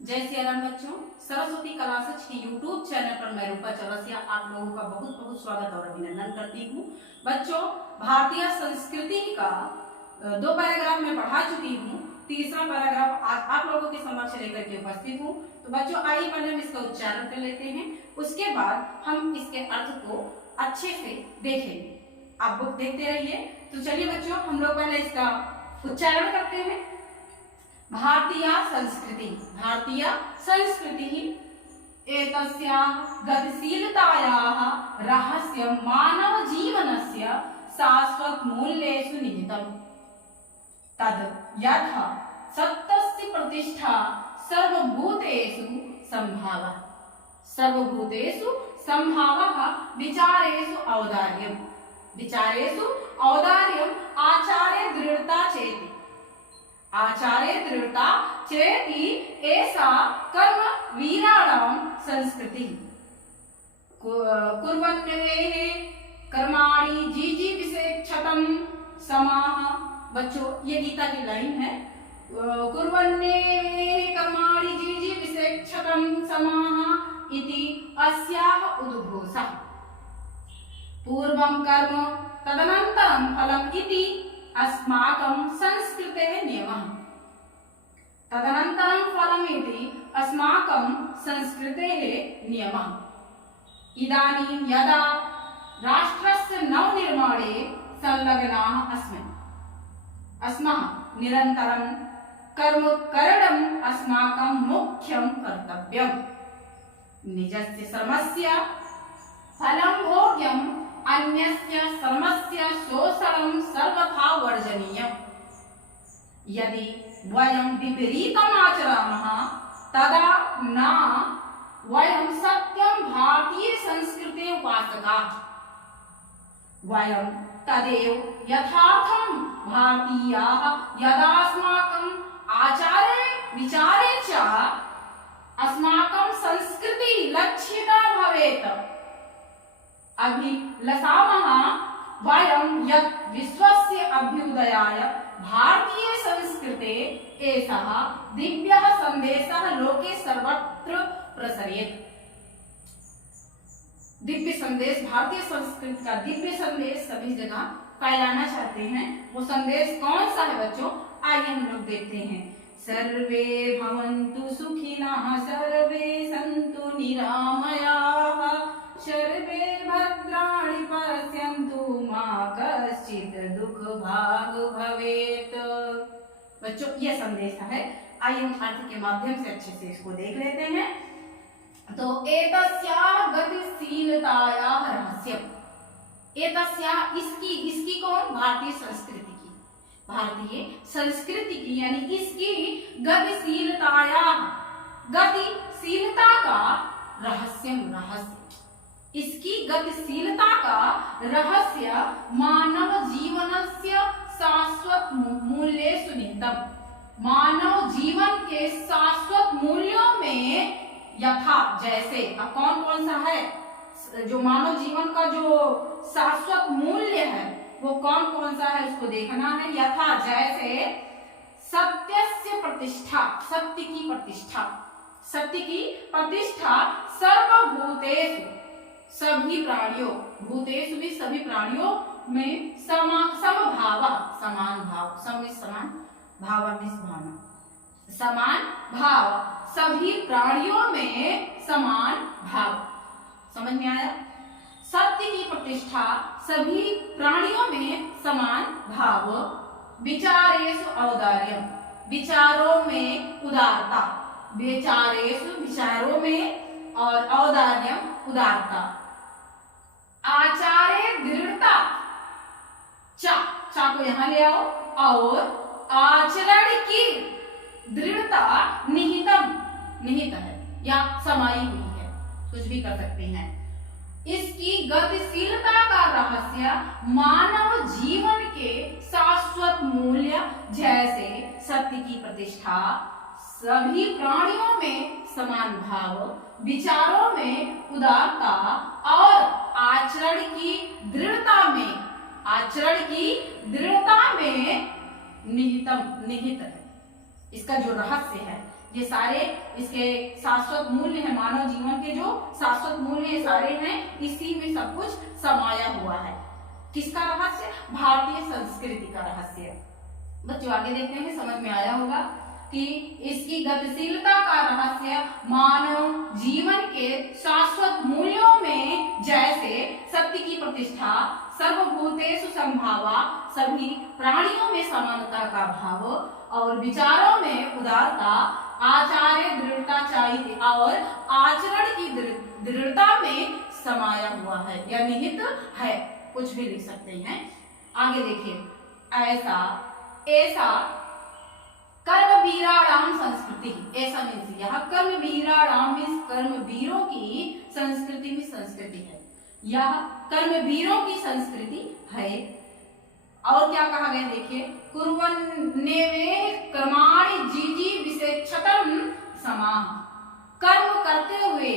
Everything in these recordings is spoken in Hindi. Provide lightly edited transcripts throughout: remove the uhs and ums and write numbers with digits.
जय सिया राम बच्चों, सरस्वती क्लासेज के यूट्यूब चैनल पर मैं रूपा चौरसिया आप लोगों का बहुत बहुत स्वागत और अभिनंदन करती हूँ। बच्चों, भारतीय संस्कृति का दो पैराग्राफ में पढ़ा चुकी हूँ। तीसरा पैराग्राफ आज आप लोगों के समक्ष लेकर के उपस्थित हूँ। तो बच्चों, आइए पहले हम इसका उच्चारण कर लेते हैं, उसके बाद हम इसके अर्थ को अच्छे से देखेंगे। आप बुक देखते रहिए। तो चलिए बच्चों, हम लोग पहले इसका उच्चारण करते हैं। भारतीय संस्कृति, भारतीय संस्कृति एतस्याः गतिशीलतायाः रहस्यं मानव जीवनस्य शाश्वत मूल्येषु निहितम्। तद् यथा सत्यस्य प्रतिष्ठा सर्वभूतेषु संभावः, सर्वभूतेषु संभावः विचारेषु औदार्यम्, विचारेषु औदार्यम् आचार्य दृढ़ता चेति, आचार्य दृढ़ता चेति ऐसा कर्म वीराणां संस्कृति। कुर्वन्नेः कर्माणि जिजीविषेक्षतं समाः। बच्चों, ये गीता की लाइन है। कुर्वन्नेः कर्माणि जिजीविषेक्षतं समाः इति अस्याः उद्घोषः। पूर्वं कर्म तदनन्तरं फलम् इति अस्माकं संस्कृतेः नियमः। तदनन्तरं फलमिति अस्माकं संस्कृतेः नियमः। इदानीं यदा राष्ट्रस्य नवनिर्माणे संलग्नाः अस्मः, निरन्तरं कर्म करणम् अस्माकं मुख्यं कर्तव्यम्। निजस्य श्रमस्य फलं भोग्यम् अन्यस्य श्रमस्य शोषणं सर्वथा वर्जनीयम्। यदि वयं विपरीतम् आचरामः तदा न वयं सत्यं भारतीय संस्कृतेः उपासकाः, वयं तदेव यथार्थं भारतीयाः। यदास्माकं आचारे विचारे च अस्माकं संस्कृति लक्षिता भवेत्, अभिलषामः वयं यत् विश्वस्य अभ्युदयाय भारतीय संस्कृते एषः दिव्यः सन्देशः लोके सर्वत्र प्रसरेत्। दिव्य संदेश, भारतीय संस्कृति का दिव्य संदेश सभी जगह फैलाना चाहते हैं। वो संदेश कौन सा है बच्चों? आइए हम लोग देखते हैं। सर्वे भवन्तु सुखिनः, सर्वे सन्तु निरामयाः, सर्वे भद्राणि पश्यन्तु मा कश्चित् दुःखभाग् भवेत्। बच्चों, ये संदेश है। आइए हम अर्थ के माध्यम से अच्छे से इसको देख लेते हैं। तो एतस्याः गतिशीलतायाः रहस्यम्, एतस्याः इसकी कौन? भारतीय संस्कृति की, भारतीय संस्कृति की यानी इसकी गतिशीलतायाः, गतिशीलता का रहस्यम्, रहस्य, इसकी गतिशीलता का रहस्य मानव जीवनस्य शाश्वत मूल्येषु निहितम्। मानव जीवन के शाश्वत मूल्यों में यथा, जैसे, अब कौन कौन सा है जो मानव जीवन का जो शाश्वत मूल्य है वो कौन कौन सा है उसको देखना है। यथा, जैसे सत्यस्य प्रतिष्ठा, सत्य की प्रतिष्ठा, सत्य की प्रतिष्ठा सर्वभूतेषु, सभी प्राणियों, भूतेषु भी सभी प्राणियों में समभाव, समान भाव, समान भाव, समान भाव, सभी प्राणियों में समान भाव। समझ में आया? सत्य की प्रतिष्ठा सभी प्राणियों में समान भाव। विचारेषु औदार्यम्, विचारों में उदारता, विचारेषु, विचारों में, और औदार्यम्, उदारता। आचार्य दृढ़ता, चा को यहां ले आओ, और आचरण की दृढ़ता निहितम, निहित है या समाई हुई है, कुछ भी कर सकते हैं। इसकी गतिशीलता का रहस्य मानव जीवन के शाश्वत मूल्य, जैसे सत्य की प्रतिष्ठा, सभी प्राणियों में समान भाव, विचारों में उदारता और आचरण की दृढ़ता में, आचरण की दृढ़ता में निहित है। इसका जो रहस्य है ये सारे इसके शाश्वत मूल्य है, मानव जीवन के जो शाश्वत मूल्य सारे हैं, इसी में सब कुछ समाया हुआ है। किसका रहस्य? भारतीय संस्कृति का रहस्य। बच्चों आगे देखते हैं, समझ में आया होगा कि इसकी गतिशीलता का रहस्य मानव जीवन के शाश्वत मूल्यों में जैसे सत्य की प्रतिष्ठा, सर्वभूतेषु समभावा, सभी प्राणियों में समानता का भाव और विचारों में उदारता, आचार्य दृढ़ता चाहिए और आचरण की दृढ़ता में समाया हुआ है या निहित है, कुछ भी लिख सकते हैं। आगे देखिए, ऐसा कर्मवीराणाम संस्कृति, ऐसा मीन्स यह कर्मवीराणाम मीन्स कर्मवीरों की संस्कृति में संस्कृति है, यह कर्मवीरों की संस्कृति है। और क्या कहा गया देखिए, कुर्वन्नेवे कर्माणि जीजी विशेषतम समाह, कर्म करते हुए।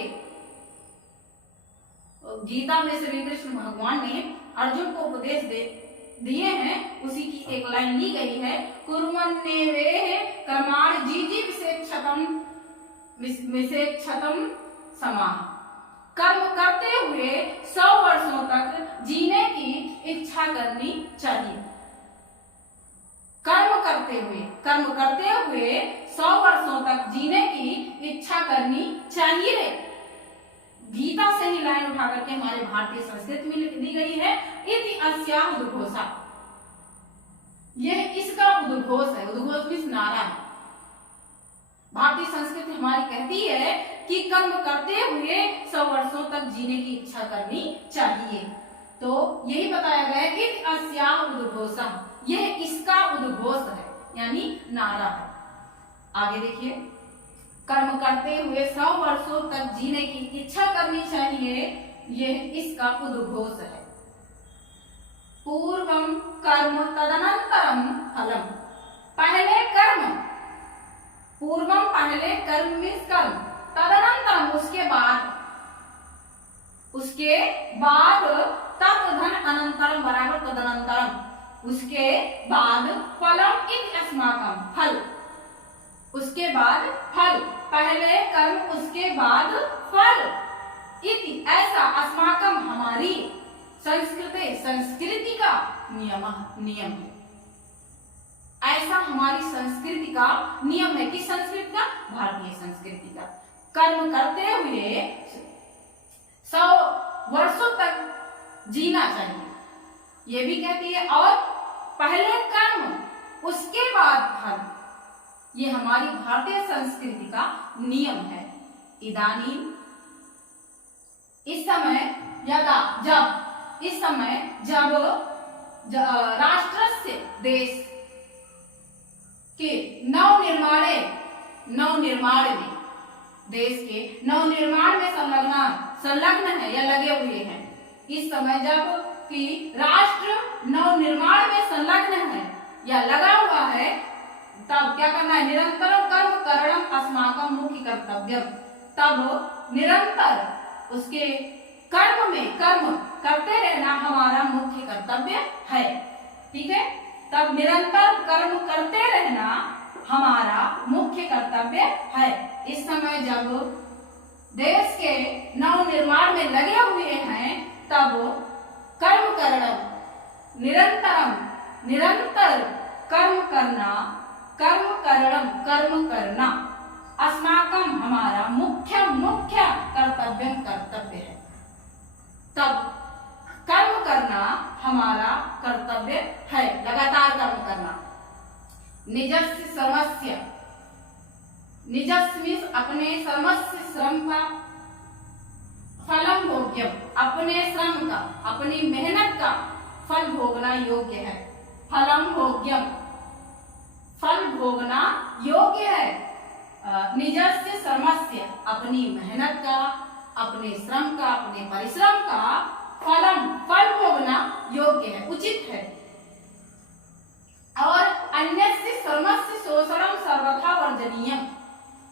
गीता में श्री कृष्ण भगवान ने अर्जुन को उपदेश दिए हैं, उसी की एक लाइन ली गई है, कुर्वन्नेवे कर्माणि जीजी विशेषतम समाह, कर्म करते हुए 100 वर्षों तक जीने की इच्छा करनी चाहिए। कर्म करते हुए 100 वर्षों तक जीने की इच्छा करनी चाहिए। गीता से ही लाइन उठा करके हमारे भारतीय संस्कृति में दी गई है। इति अस्या उद्घोषा, यह इसका उद्घोष है। उद्घोष मीन्स नारा है। भारतीय संस्कृति हमारी कहती है कि कर्म करते हुए 100 वर्षों तक जीने की इच्छा करनी चाहिए। तो यही बताया गया कि अस्या उद्घोषा, यह इसका उद्घोष है यानी नारा है। आगे देखिए, कर्म करते हुए 100 वर्षों तक जीने की इच्छा करनी चाहिए, यह इसका उद्घोष है। पूर्वम कर्म तदनंतरम फलम, पहले कर्म, पूर्वम पहले कर्म मीन्स कर्म, तदनंतरम उसके बाद तदधन अनंतरम बराबर तदनंतरम, उसके बाद फलम इति अस्माकम, फल, उसके बाद फल, पहले कर्म उसके बाद फल, इति ऐसा, अस्माकम हमारी, संस्कृति का नियम है। ऐसा हमारी संस्कृति का नियम है। किस संस्कृति का? भारतीय संस्कृति का। कर्म करते हुए 100 वर्षों तक जीना चाहिए, ये भी कहती है, और पहले कर्म उसके बाद फल, ये हमारी भारतीय संस्कृति का नियम है। इदानीं, इस समय जब राष्ट्रस्य देश के नवनिर्माण में, देश के नवनिर्माण में संलग्न है या लगे हुए हैं। इस समय जब कि राष्ट्र नवनिर्माण में संलग्न है या लगा हुआ है, तब क्या करना है? निरंतर कर्म करणम अस्माकं मुख्य कर्तव्यम, तब निरंतर उसके कर्म करते रहना हमारा मुख्य कर्तव्य है। ठीक है, तब निरंतर कर्म करते रहना हमारा मुख्य कर्तव्य है। इस समय जब देश के नवनिर्माण में लगे हुए हैं, तब कर्म निरंतर कर्म करना अस्माकं हमारा मुख्य कर्तव्य है। तब कर्म करना हमारा कर्तव्य है, लगातार कर्म करना। निजस्य श्रमस्य, निजस्य मीन्स अपने श्रम का, फलम भोग्यम, अपने श्रम का, अपनी मेहनत का फल भोगना योग्य है। फलम भोग्यम, फल भोगना योग्य है। निजस्य श्रमस्य, अपनी मेहनत का, अपने श्रम का, अपने परिश्रम का फल भोगना योग्य है, उचित है। और अन्यस्य श्रमस्य शोषणम सर्वथा वर्जनीयम,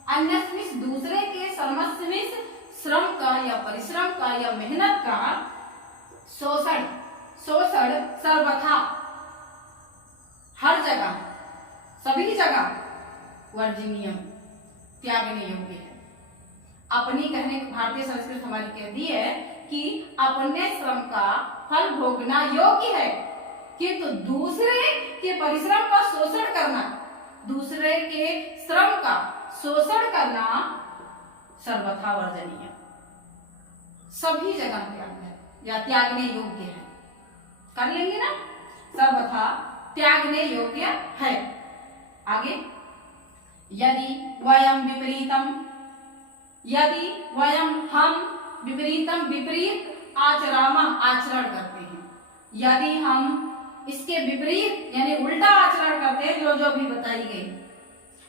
अन्यस्य मीन्स दूसरे के श्रमस्य मीन्स श्रम का या परिश्रम का या मेहनत का शोषण सर्वथा, हर जगह, सभी जगह, वर्जनीयम त्यागने योग्य है। अपनी कहने भारतीय संस्कृति हमारी कहती है कि अपने श्रम का फल भोगना योग्य है, किंतु दूसरे के परिश्रम का शोषण करना, दूसरे के श्रम का शोषण करना सर्वथा वर्जनीय, सभी जगह त्याग है या त्यागने योग्य है। कर लेंगे ना, सर्वथा त्यागने योग्य है। आगे, यदि वयम विपरीतम, यदि वयम हम विपरीतम विपरीत आचरामः आचरण करते हैं, यदि हम इसके विपरीत यानी उल्टा आचरण करते हैं, जो जो भी बताई गई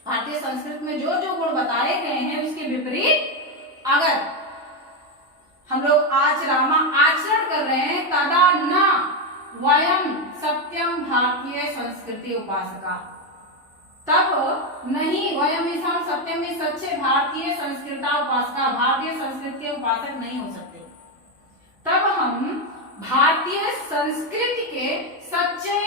भारतीय संस्कृति में जो जो गुण बताए गए हैं उसके विपरीत अगर हम लोग आचरण कर रहे हैं, तदा न वयम सत्यम भारतीय संस्कृति उपासका, तब नहीं वयम इस हम सत्यम में सच्चे भारतीय संस्कृता उपासका, भारतीय संस्कृति के उपासक नहीं हो सकते। तब हम भारतीय संस्कृति के सच्चे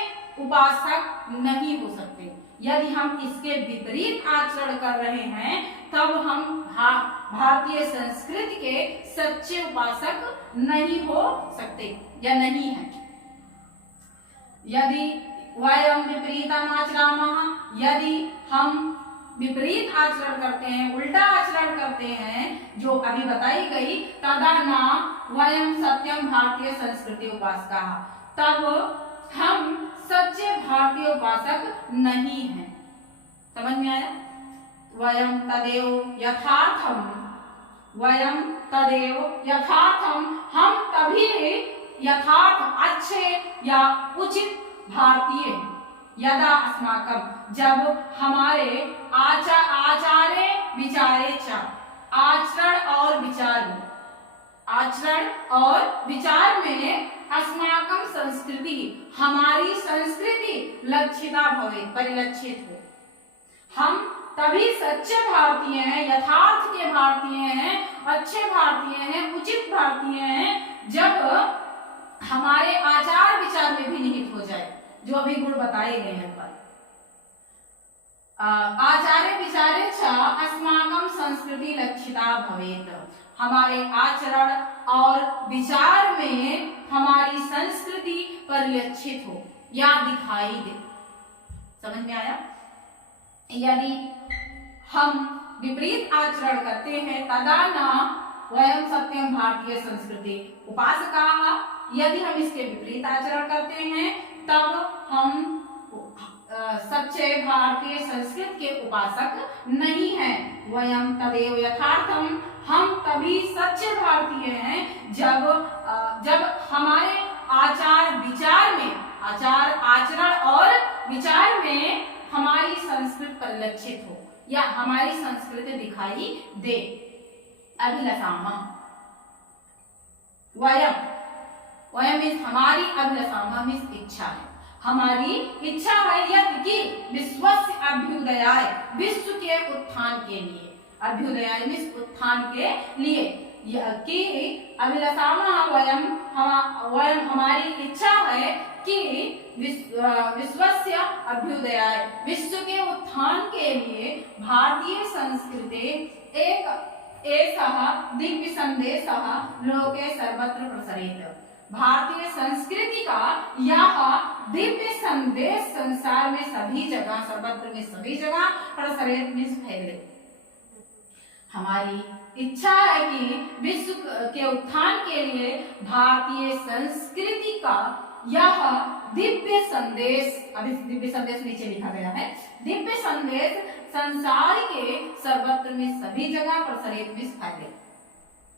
उपासक नहीं हो सकते। यदि हम इसके विपरीत आचरण कर रहे हैं तब हम भारतीय संस्कृति के सच्चे उपासक नहीं हो सकते या नहीं है। यदि वयम विपरीतम आचरामः, यदि हम विपरीत आचरण करते हैं, उल्टा आचरण करते हैं जो अभी बताई गई, तदा न वयम सत्यम भारतीय संस्कृति उपासका, तब हम सच्चे भारतीय उपासक नहीं हैं। समझ में आया? वयम तदेव यथार्थम, वयम तदेव यथार्थम, हम तभी यथार्थ अच्छे या उचित भारतीय हैं। यदा अस्माकं, जब हमारे आचारे विचारे च, आचरण और विचार में, आचरण और विचार में अस्माकं संस्कृति, हमारी संस्कृति लक्षिता भवे, परिलक्षित हो, हम तभी सच्चे भारतीय हैं, यथार्थ के भारतीय हैं, अच्छे भारतीय हैं, उचित भारतीय हैं, जब हमारे आचार विचार में भी निहित हो जाए जो अभी गुण बताए गए हैं। पर आचार्य विचारे च अस्माकं संस्कृति लक्षिता भवेत, हमारे आचरण और विचार में हमारी संस्कृति परिलक्षित हो या दिखाई दे। समझ में आया? यदि हम विपरीत आचरण करते हैं, तदा न वयम सत्यम भारतीय संस्कृति उपासकाः, यदि हम इसके विपरीत आचरण करते हैं तब हम सच्चे भारतीय संस्कृति के उपासक नहीं हैं। वयम तदेव यथार्थम, हम तभी सच्चे भारतीय हैं जब हमारे आचार विचार में, आचरण और विचार में हमारी संस्कृति परिलक्षित हो या हमारी संस्कृति दिखाई दे। अभिलषामः, वयम इस हमारी, अभिलषामः इस इच्छा है, हमारी इच्छा है यदि कि विश्वस्य अभ्युदयाय, विश्व के उत्थान के लिए, अभ्युदयाय विश्व उत्थान के लिए, कि अभिलषामः वयम हमारी इच्छा है कि विश्वस्य अभ्युदयाय, विश्व के उत्थान के लिए भारतीय संस्कृति एक एषः दिव्य संदेशः लोके सर्वत्र प्रसरेत, भारतीय संस्कृति का यह दिव्य संदेश संसार में सभी जगह, सर्वत्र में सभी जगह प्रसरित में फैले। हमारी इच्छा है कि विश्व के उत्थान के लिए भारतीय संस्कृति का यह दिव्य संदेश, अभी दिव्य संदेश नीचे लिखा गया है, दिव्य संदेश संसार के सर्वत्र में सभी जगह प्रसरित में फैले।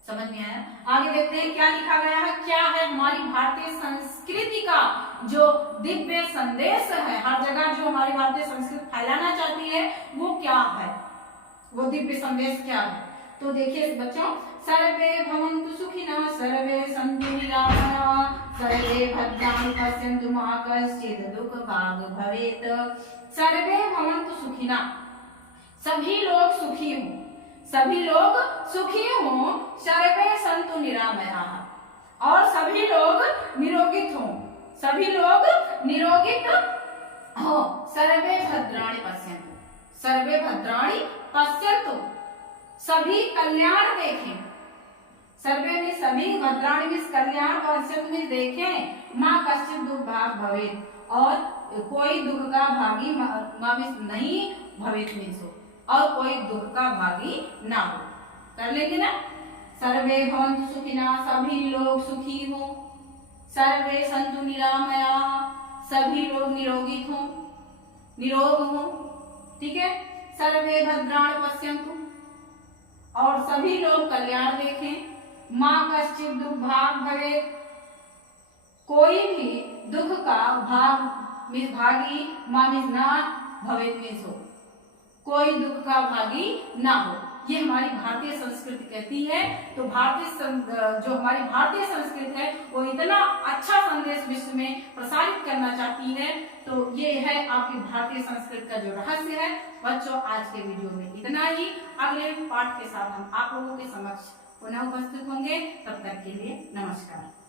समझ में आया? आगे देखते हैं क्या लिखा गया है, क्या है हमारी भारतीय संस्कृति का जो दिव्य संदेश है, हर जगह जो हमारी भारतीय संस्कृति फैलाना चाहती है वो क्या है, वो दिव्य संदेश क्या है। तो देखिए बच्चों, सर्वे भवन्तु सुखिनः, सर्वे सन्तु निरामयाः, सर्वे भद्राणि पश्यन्तु मा कश्चित् दुःखभाग् भवेत्। सर्वे भवन्तु सुखिनः, सभी लोग सुखी हों, सभी लोग सुखी हों, सर्वे सन्तु निरामयाः, और सभी लोग निरोगित हों, सभी लोग निरोगित हो। सर्वे भद्राणि पश्यन्तु, सर्वे भद्राणि पश्यन्तु, सभी कल्याण देखें। सर्वे में सभी, भद्राणि में कल्याण और शब्द में देखें। माँ कश्चित दुर्भाग भवेत, और कोई दुख का भागी माँ में नहीं भवेत में सो, और कोई दुख का भागी ना हो। कर लेंगे ना। सर्वे भवन्तु सुखिनः, सभी लोग सुखी हो। सर्वे सन्तु निरामयाः, सभी लोग निरोगित हो, निरोग हो। ठीक है। सर्वे भद्राणि पश्यन्तु, और सभी लोग कल्याण देखें। माँ कश्चित दुर्भाग भवेत्, कोई भी दुख का भागी माँ में ना भवेत् में सो, कोई दुख का भागी ना हो। ये हमारी भारतीय संस्कृति कहती है। तो जो हमारी भारतीय संस्कृति है वो इतना अच्छा संदेश विश्व में प्रसारित करना चाहती है। तो ये है आपकी भारतीय संस्कृति का जो रहस्य है। बच्चों, आज के वीडियो में इतना ही। अगले पाठ के साथ हम आप लोगों के समक्ष पुनः उपस्थित होंगे। तब तक के लिए नमस्कार।